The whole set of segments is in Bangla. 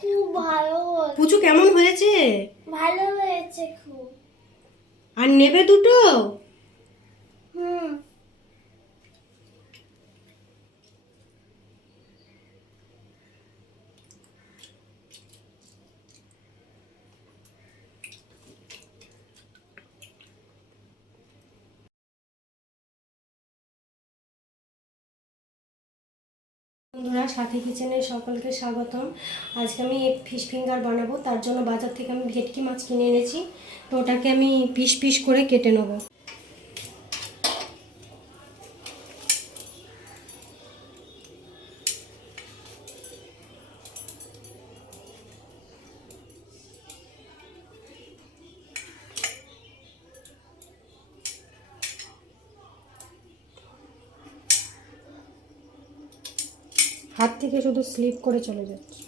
খুব ভালো হয়েছে। পুচু কেমন হয়েছে? ভালো হয়েছে খুব। আর নেবে দুটো? হুম। বন্ধুরা, সাথী কিচেনে সকলকে স্বাগতম। আজকে আমি ফিশ ফিঙ্গার বানাবো। তার জন্য বাজার থেকে আমি ভেটকি মাছ কিনে এনেছি, তো ওটাকে আমি পিস পিস করে কেটে নেব। হাত থেকে শুধু স্লিপ করে চলে যাচ্ছে।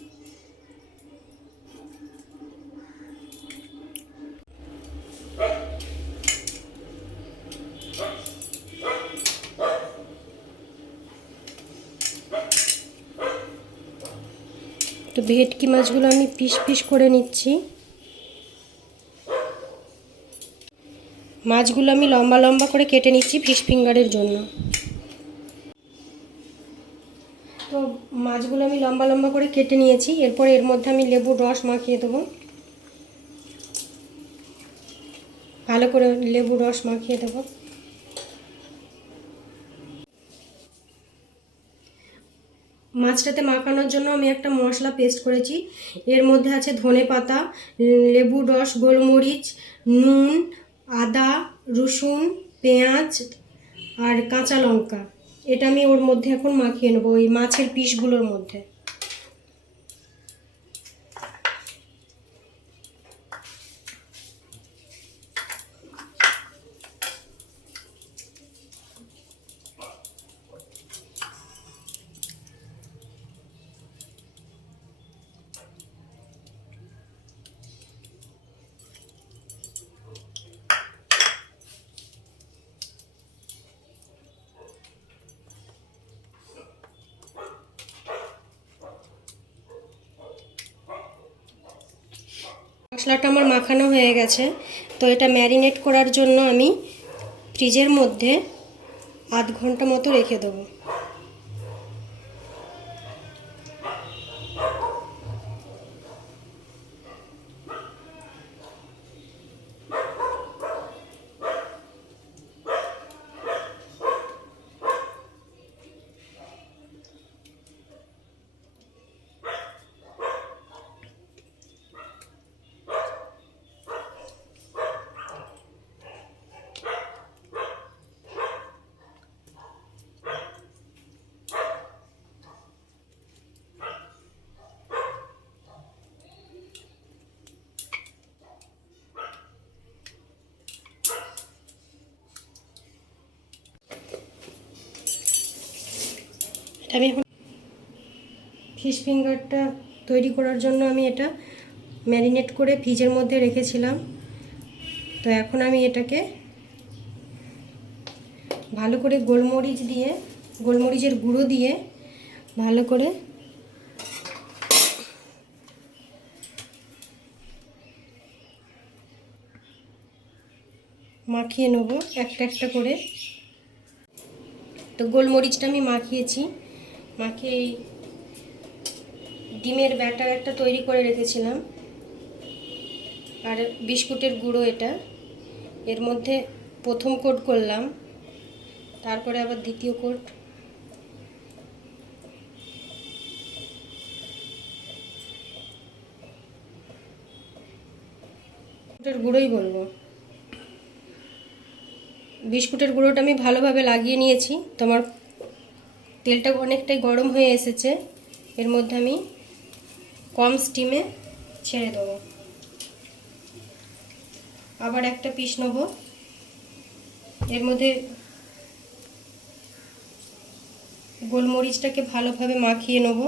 তো ভেটকি মাছগুলো আমি পিস পিস করে নিচ্ছি। মাছগুলো আমি লম্বা লম্বা করে কেটে নিচ্ছি ফিশ ফিঙ্গারের জন্য। তো মাছগুলো আমি লম্বা লম্বা করে কেটে নিয়েছি। এরপর এর মধ্যে আমি লেবুর রস মাখিয়ে দেবো। ভালো করে লেবুর রস মাখিয়ে দেবো। মাছটাতে মাখানোর জন্য আমি একটা মশলা পেস্ট করেছি। এর মধ্যে আছে ধনেপাতা, লেবুর রস, গোলমরিচ, নুন, আদা, রসুন, পেঁয়াজ আর কাঁচা লঙ্কা। এটা আমি ওর মধ্যে এখন মাখিয়ে নেবো, ওই মাছের পিসগুলোর মধ্যে। মশলাটা আমার মাখানো হয়ে গেছে। তো এটা ম্যারিনেট করার জন্য আমি ফ্রিজের মধ্যে আধ ঘন্টা মতো রেখে দেবো। আমি এখন ফিশ ফিঙ্গারটা তৈরি করার জন্য আমি এটা ম্যারিনেট করে ফ্রিজের মধ্যে রেখেছিলাম। তো এখন আমি এটাকে ভালো করে গোলমরিচের গুঁড়ো দিয়ে ভালো করে মাখিয়ে নেব একটা একটা করে। তো গোলমরিচটা আমি মাখিয়েছি। মাখিয়ে ডিমের ব্যাটার একটা তৈরি করে রেখেছিলাম, আর বিস্কুটের গুঁড়ো এটা এর মধ্যে প্রথম কোট করলাম, তারপরে আবার দ্বিতীয় কোট। বিস্কুটের গুঁড়োই বলবো। বিস্কুটের গুঁড়োটা আমি ভালোভাবে লাগিয়ে নিয়েছি। তোমার তেলটা অনেকটাই গরম হয়ে এসেছে। এর মধ্যে আমি কম স্টিমে ছেড়ে দেবো। আবার একটা পিস নেব। এর মধ্যে গোলমরিচটাকে ভালোভাবে মাখিয়ে নেব।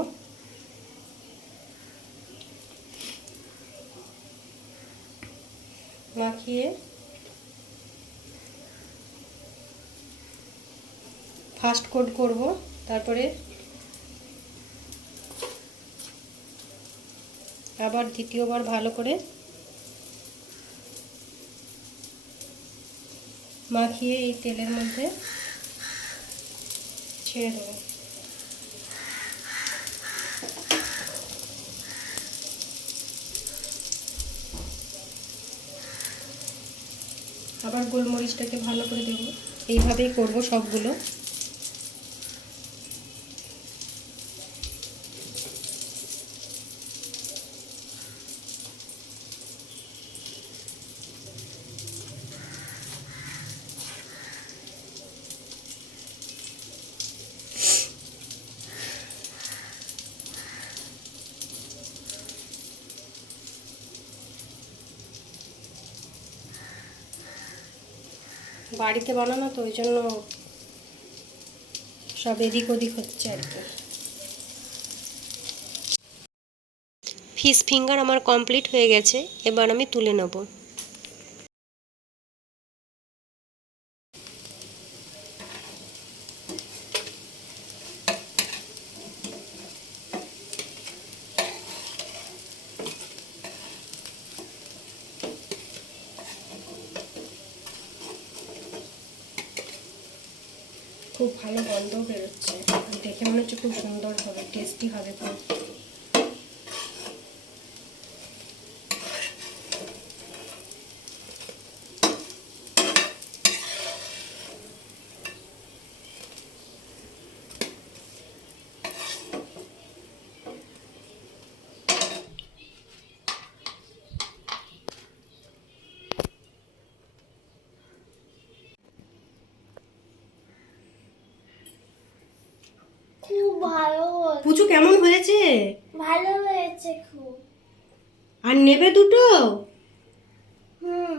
মাখিয়ে ফার্স্ট কোট করব, তারপরে আবার দ্বিতীয়বার ভালো করে মাখিয়ে এই তেলের মধ্যে ছেড়ে দেবো। আবার গোলমরিচটাকে ভালো করে দেবো। এইভাবেই করব সবগুলো। বাড়িতে বানানো তো ওই জন্য সব এদিক ওদিক হচ্ছে আর কি। ফিশ ফিঙ্গার আমার কমপ্লিট হয়ে গেছে, এবার আমি তুলে নেব। খুব ভালো গন্ধ বেরোচ্ছে, দেখে মনে হচ্ছে খুব সুন্দর হবে, টেস্টি হবে খুব। খুব ভালো হয়েছে। পুচু কেমন হয়েছে? ভালো হয়েছে খুব। আর নেবে দুটো? হুম।